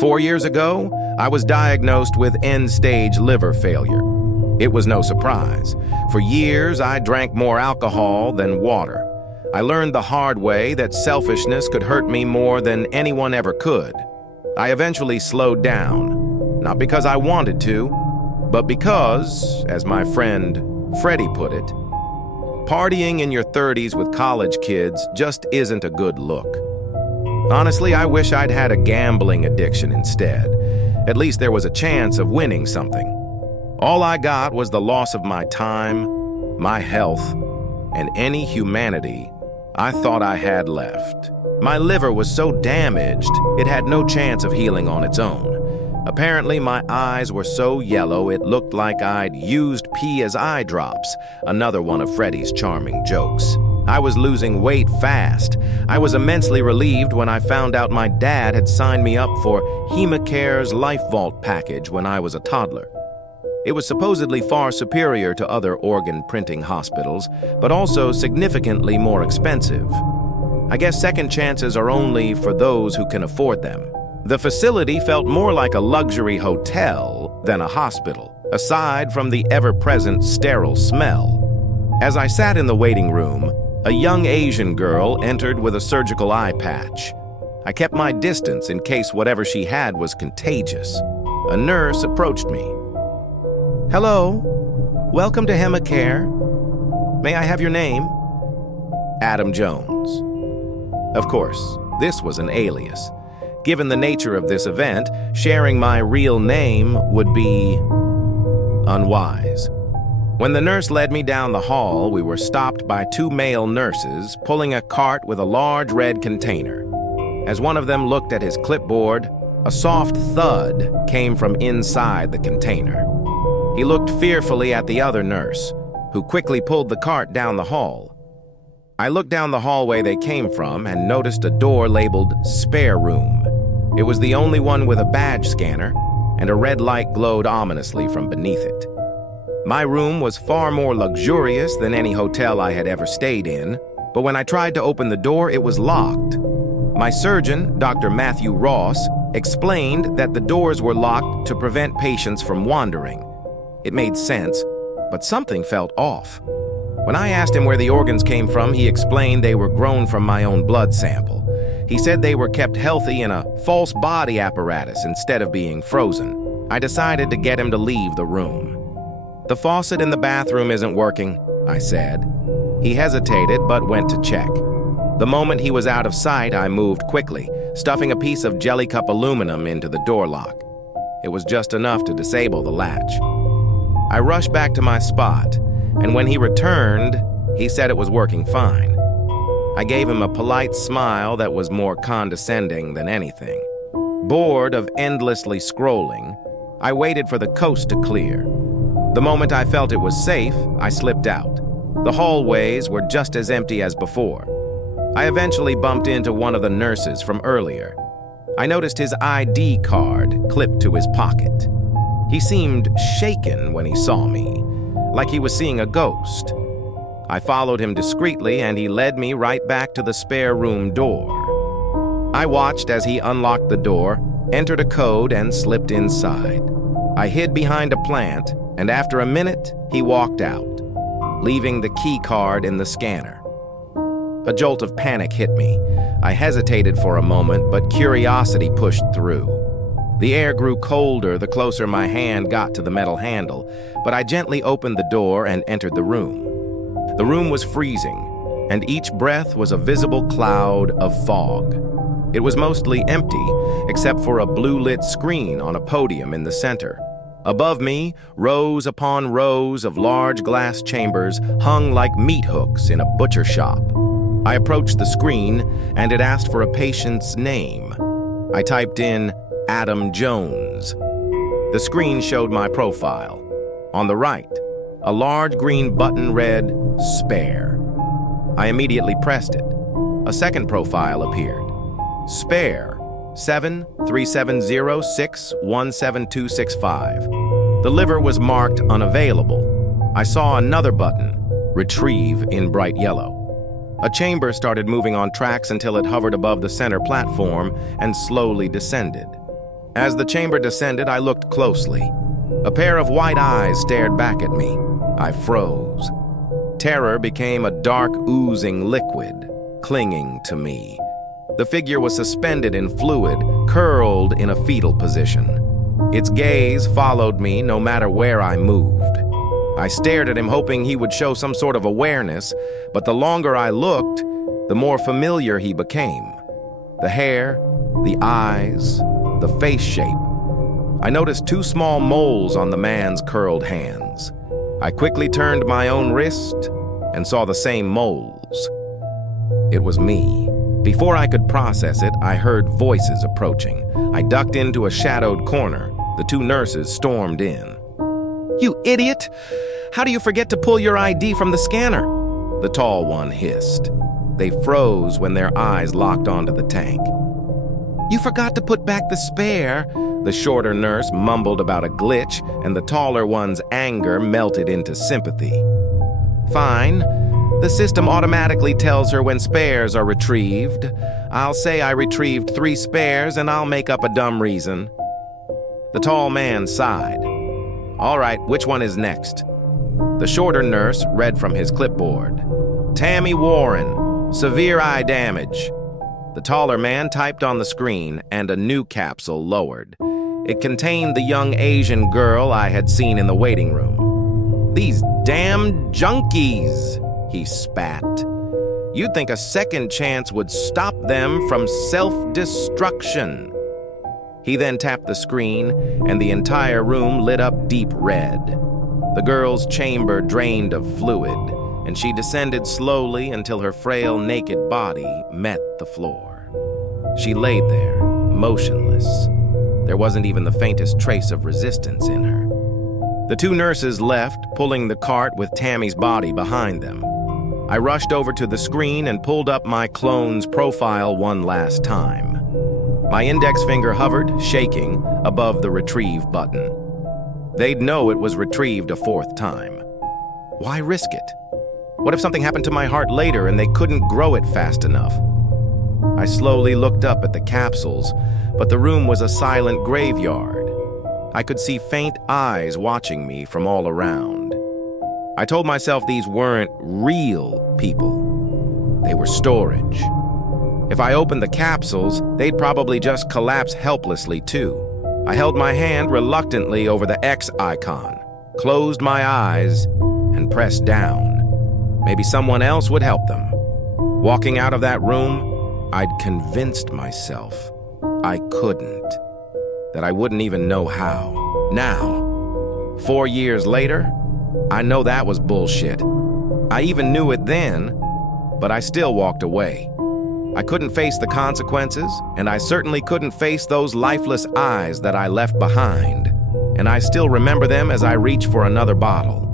4 years ago, I was diagnosed with end-stage liver failure. It was no surprise. For years, I drank more alcohol than water. I learned the hard way that selfishness could hurt me more than anyone ever could. I eventually slowed down, not because I wanted to, but because, as my friend Freddie put it, partying in your 30s with college kids just isn't a good look. Honestly, I wish I'd had a gambling addiction instead. At least there was a chance of winning something. All I got was the loss of my time, my health, and any humanity I thought I had left. My liver was so damaged, it had no chance of healing on its own. Apparently, my eyes were so yellow it looked like I'd used pee as eye drops, another one of Freddie's charming jokes. I was losing weight fast. I was immensely relieved when I found out my dad had signed me up for Hemacare's Life Vault package when I was a toddler. It was supposedly far superior to other organ printing hospitals, but also significantly more expensive. I guess second chances are only for those who can afford them. The facility felt more like a luxury hotel than a hospital, aside from the ever-present sterile smell. As I sat in the waiting room, a young Asian girl entered with a surgical eye patch. I kept my distance in case whatever she had was contagious. A nurse approached me. "Hello, welcome to Hemacare. May I have your name?" Adam Jones. Of course, this was an alias. Given the nature of this event, sharing my real name would be unwise. When the nurse led me down the hall, we were stopped by two male nurses pulling a cart with a large red container. As one of them looked at his clipboard, a soft thud came from inside the container. He looked fearfully at the other nurse, who quickly pulled the cart down the hall. I looked down the hallway they came from and noticed a door labeled "Spare Room." It was the only one with a badge scanner, and a red light glowed ominously from beneath it. My room was far more luxurious than any hotel I had ever stayed in, but when I tried to open the door, it was locked. My surgeon, Dr. Matthew Ross, explained that the doors were locked to prevent patients from wandering. It made sense, but something felt off. When I asked him where the organs came from, he explained they were grown from my own blood sample. He said they were kept healthy in a false body apparatus instead of being frozen. I decided to get him to leave the room. "The faucet in the bathroom isn't working," I said. He hesitated but went to check. The moment he was out of sight, I moved quickly, stuffing a piece of jelly cup aluminum into the door lock. It was just enough to disable the latch. I rushed back to my spot, and when he returned, he said it was working fine. I gave him a polite smile that was more condescending than anything. Bored of endlessly scrolling, I waited for the coast to clear. The moment I felt it was safe, I slipped out. The hallways were just as empty as before. I eventually bumped into one of the nurses from earlier. I noticed his ID card clipped to his pocket. He seemed shaken when he saw me, like he was seeing a ghost. I followed him discreetly, and he led me right back to the spare room door. I watched as he unlocked the door, entered a code, and slipped inside. I hid behind a plant, and after a minute, he walked out, leaving the key card in the scanner. A jolt of panic hit me. I hesitated for a moment, but curiosity pushed through. The air grew colder the closer my hand got to the metal handle, but I gently opened the door and entered the room. The room was freezing, and each breath was a visible cloud of fog. It was mostly empty, except for a blue-lit screen on a podium in the center. Above me, rows upon rows of large glass chambers hung like meat hooks in a butcher shop. I approached the screen, and it asked for a patient's name. I typed in Adam Jones. The screen showed my profile. On the right, a large green button read, "Spare." I immediately pressed it. A second profile appeared. "Spare, 737061725. The liver was marked unavailable. I saw another button, "Retrieve," in bright yellow. A chamber started moving on tracks until it hovered above the center platform and slowly descended. As the chamber descended, I looked closely. A pair of white eyes stared back at me. I froze. Terror became a dark, oozing liquid, clinging to me. The figure was suspended in fluid, curled in a fetal position. Its gaze followed me no matter where I moved. I stared at him, hoping he would show some sort of awareness, but the longer I looked, the more familiar he became. The hair, the eyes, the face shape. I noticed 2 small moles on the man's curled hands. I quickly turned my own wrist and saw the same moles. It was me. Before I could process it, I heard voices approaching. I ducked into a shadowed corner. The 2 nurses stormed in. "You idiot! How do you forget to pull your ID from the scanner?" the tall one hissed. They froze when their eyes locked onto the tank. "You forgot to put back the spare," the shorter nurse mumbled about a glitch, and the taller one's anger melted into sympathy. "Fine. The system automatically tells her when spares are retrieved. I'll say I retrieved 3 spares and I'll make up a dumb reason." The tall man sighed. "All right, which one is next?" The shorter nurse read from his clipboard. "Tammy Warren, severe eye damage." The taller man typed on the screen, and a new capsule lowered. It contained the young Asian girl I had seen in the waiting room. "These damn junkies," he spat. "You'd think a second chance would stop them from self-destruction." He then tapped the screen, and the entire room lit up deep red. The girl's chamber drained of fluid, and she descended slowly until her frail, naked body met the floor. She laid there, motionless. There wasn't even the faintest trace of resistance in her. The 2 nurses left, pulling the cart with Tammy's body behind them. I rushed over to the screen and pulled up my clone's profile one last time. My index finger hovered, shaking, above the retrieve button. They'd know it was retrieved a 4th time. Why risk it? What if something happened to my heart later and they couldn't grow it fast enough? I slowly looked up at the capsules, but the room was a silent graveyard. I could see faint eyes watching me from all around. I told myself these weren't real people. They were storage. If I opened the capsules, they'd probably just collapse helplessly too. I held my hand reluctantly over the X icon, closed my eyes, and pressed down. Maybe someone else would help them. Walking out of that room, I'd convinced myself I couldn't, that I wouldn't even know how. Now, 4 years later, I know that was bullshit. I even knew it then, but I still walked away. I couldn't face the consequences, and I certainly couldn't face those lifeless eyes that I left behind. And I still remember them as I reach for another bottle.